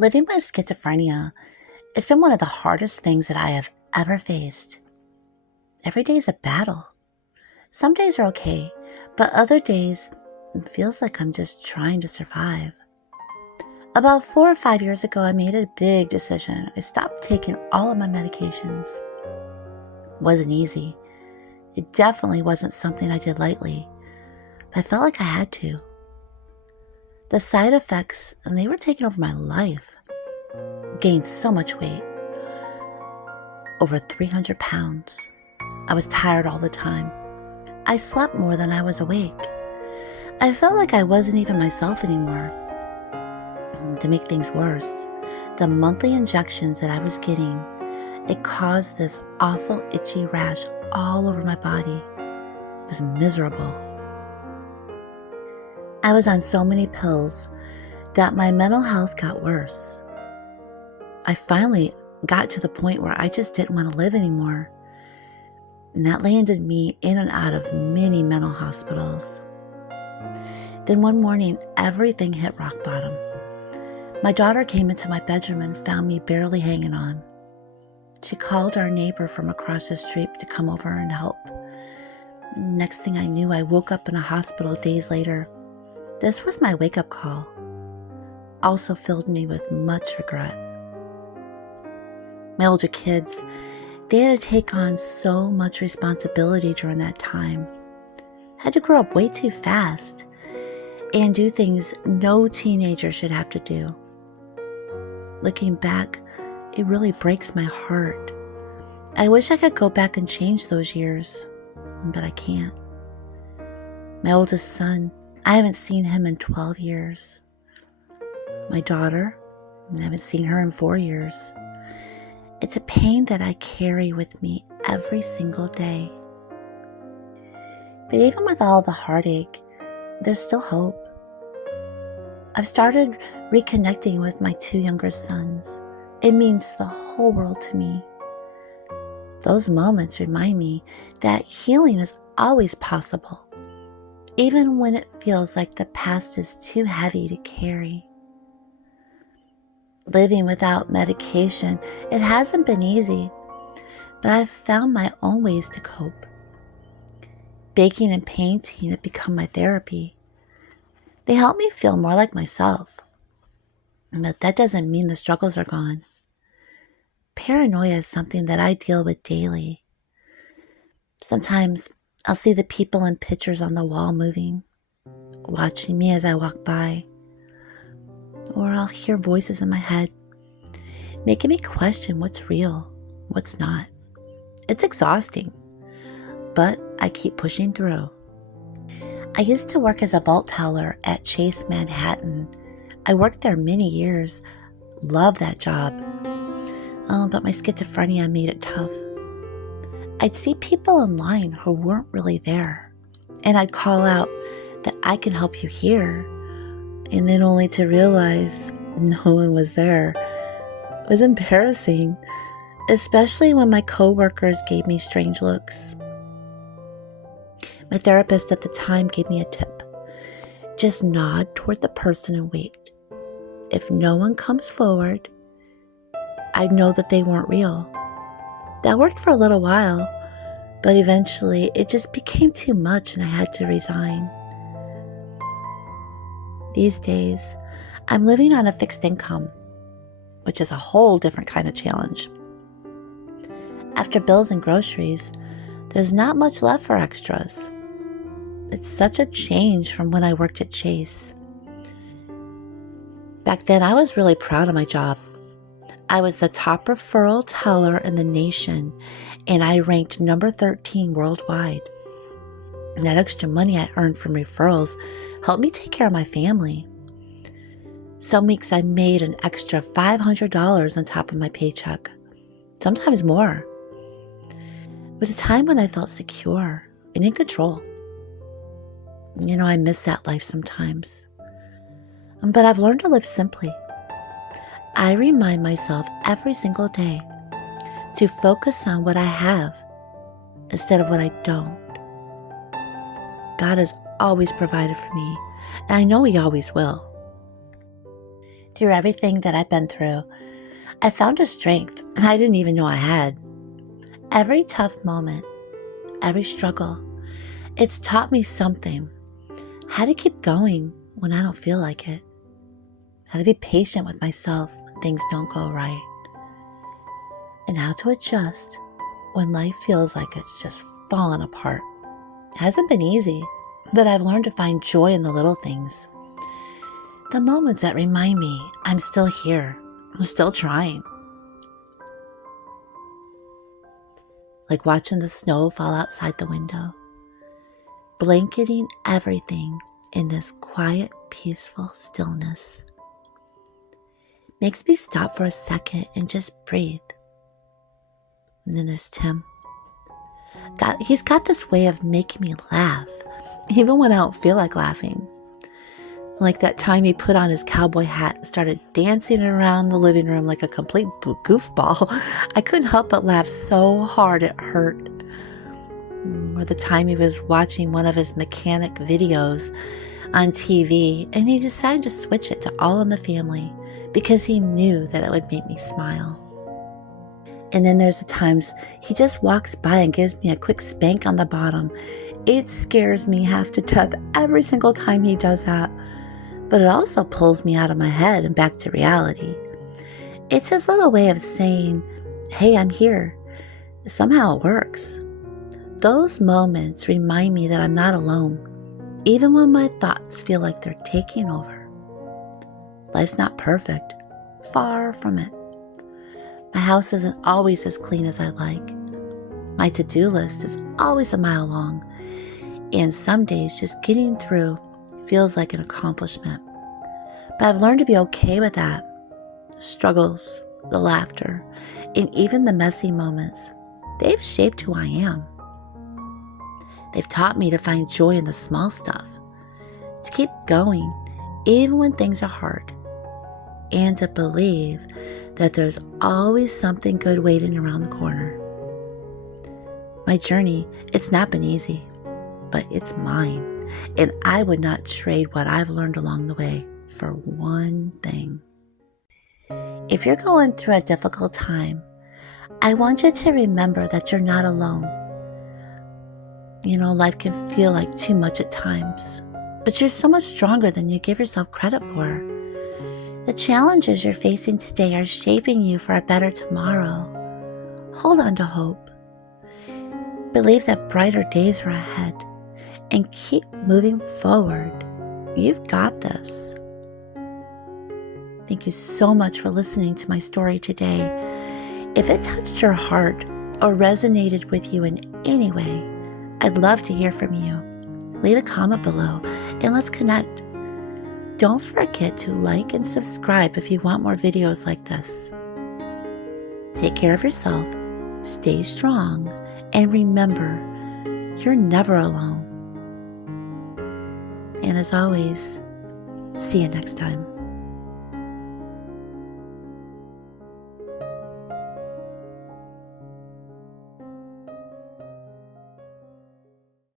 Living with schizophrenia, it's been one of the hardest things that I have ever faced. Every day is a battle. Some days are okay, but other days it feels like I'm just trying to survive. About 4 or 5 years ago, I made a big decision. I stopped taking all of my medications. It wasn't easy. It definitely wasn't something I did lightly, but I felt like I had to. The side effects, and they were taking over my life. Gained so much weight, over 300 pounds. I was tired all the time. I slept more than I was awake. I felt like I wasn't even myself anymore. To make things worse, the monthly injections that I was getting, it caused this awful itchy rash all over my body. It was miserable. I was on so many pills that my mental health got worse. I finally got to the point where I just didn't want to live anymore. And that landed me in and out of many mental hospitals. Then one morning, everything hit rock bottom. My daughter came into my bedroom and found me barely hanging on. She called our neighbor from across the street to come over and help. Next thing I knew, I woke up in a hospital days later. This was my wake-up call. Also filled me with much regret. My older kids, they had to take on so much responsibility during that time. I had to grow up way too fast and do things no teenager should have to do. Looking back, it really breaks my heart. I wish I could go back and change those years, but I can't. My oldest son, I haven't seen him in 12 years. My daughter, I haven't seen her in 4 years. It's a pain that I carry with me every single day. But even with all the heartache, there's still hope. I've started reconnecting with my 2 younger sons. It means the whole world to me. Those moments remind me that healing is always possible, even when it feels like the past is too heavy to carry. Living without medication, it hasn't been easy, but I've found my own ways to cope. Baking and painting have become my therapy. They help me feel more like myself, but that doesn't mean the struggles are gone. Paranoia is something that I deal with daily. Sometimes I'll see the people and pictures on the wall moving, watching me as I walk by. Or I'll hear voices in my head, making me question what's real, what's not. It's exhausting, but I keep pushing through. I used to work as a vault teller at Chase Manhattan. I worked there many years, loved that job. But my schizophrenia made it tough. I'd see people in line who weren't really there, and I'd call out that I can help you here, and then only to realize no one was there. It was embarrassing, especially when my coworkers gave me strange looks. My therapist at the time gave me a tip. Just nod toward the person and wait. If no one comes forward, I'd know that they weren't real. That worked for a little while, but eventually it just became too much and I had to resign. These days, I'm living on a fixed income, which is a whole different kind of challenge. After bills and groceries, there's not much left for extras. It's such a change from when I worked at Chase. Back then, I was really proud of my job. I was the top referral teller in the nation, and I ranked number 13 worldwide. And that extra money I earned from referrals helped me take care of my family. Some weeks I made an extra $500 on top of my paycheck, sometimes more. It was a time when I felt secure and in control. I miss that life sometimes. But I've learned to live simply. I remind myself every single day to focus on what I have instead of what I don't. God has always provided for me, and I know He always will. through everything that I've been through, I found a strength I didn't even know I had. Every tough moment, every struggle, it's taught me something. How to keep going when I don't feel like it. How to be patient with myself when things don't go right. And how to adjust when life feels like it's just fallen apart. It hasn't been easy, but I've learned to find joy in the little things. The moments that remind me I'm still here, I'm still trying. Like watching the snow fall outside the window, blanketing everything in this quiet, peaceful stillness. Makes me stop for a second and just breathe. And then there's Tim. He's got this way of making me laugh, even when I don't feel like laughing. Like that time he put on his cowboy hat and started dancing around the living room like a complete goofball. I couldn't help but laugh so hard it hurt. Or the time he was watching one of his mechanic videos on TV and he decided to switch it to All in the Family because he knew that it would make me smile. And then there's the times he just walks by and gives me a quick spank on the bottom. It scares me half to death every single time he does that. But it also pulls me out of my head and back to reality. It's his little way of saying, hey, I'm here. Somehow it works. Those moments remind me that I'm not alone, even when my thoughts feel like they're taking over. Life's not perfect. Far from it. My house isn't always as clean as I like. My to-do list is always a mile long. And some days just getting through feels like an accomplishment. But I've learned to be okay with that. The struggles, the laughter, and even the messy moments, they've shaped who I am. They've taught me to find joy in the small stuff, to keep going even when things are hard, and to believe that there's always something good waiting around the corner. My journey, it's not been easy, but it's mine, and I would not trade what I've learned along the way for one thing. If you're going through a difficult time, I want you to remember that you're not alone. Life can feel like too much at times, but you're so much stronger than you give yourself credit for. The challenges you're facing today are shaping you for a better tomorrow. Hold on to hope. Believe that brighter days are ahead and keep moving forward. You've got this. Thank you so much for listening to my story today. If it touched your heart or resonated with you in any way, I'd love to hear from you. Leave a comment below and let's connect. Don't forget to like and subscribe if you want more videos like this. Take care of yourself, stay strong, and remember, you're never alone. And as always, see you next time.